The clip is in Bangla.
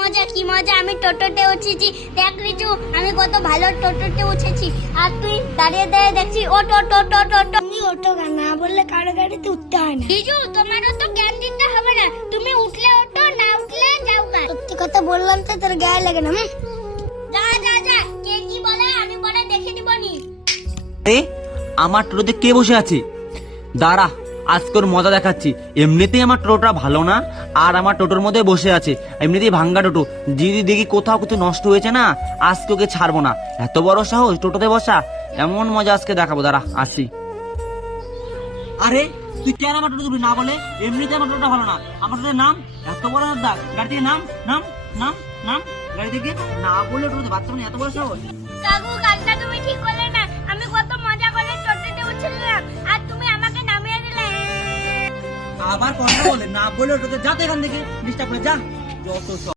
মজা কি মজা, আমি টোটোতে উঠেছি। দেখ রিজু, আমি কত ভালো টোটোতে উঠেছি, আর তুই দাঁড়িয়ে দাঁড়িয়ে দেখছি ওটো টো টো টো টো। তুমি ওটো না বললে কারো গাড়িতে উঠতে হয় না। রিজু, তোমারও তো জ্ঞান দিতে হবে না, তুমি উঠলে ওটো, না উঠলে যাও গা। সত্যি কথা বললাম তো তোর গায়ে লাগে না। যা যা যা, কে কি বলে আমি পরে দেখে নিবনি। আমার টোটোতে কে বসে আছে? দাঁড়া, আজকে ওর মজা দেখাচ্ছি। এমনিতেই আমার টোটোটা ভালো না, আর আমার টোটোর মধ্যে বসে আছে, এমনিতেই ভাঙ্গা টোটো। যদি দেখি কোথাও কিছু নষ্ট হয়েছে না, আজকে ওকে ছাড়বো না। এত বড় সাহস টোটোতে বসা, এমন মজা আজকে দেখাবো। দাঁড়া আসি। আরে তুই কেন আমার টোটো তুলবি না বলে? এমনিতে আমার টোটোটা ভালো না, আমার টোটোর নাম এত বড় দাগ। গাড়ি থেকে নাম নাম নাম নাম গাড়ি থেকে না বলে টোটোতে বাচ্চা মানে এত বড় সাহস। কাকু, কাজটা তুমি ঠিক করলে না। আমি কত মজা করে টোটোতে উঠছিলাম, আর তুমি আমাকে নামিয়ে দিলে। আবার কথা বলে না বলে টোটোতে যাতে এখান থেকে ডিস্টার্ব করে যা, যত সব।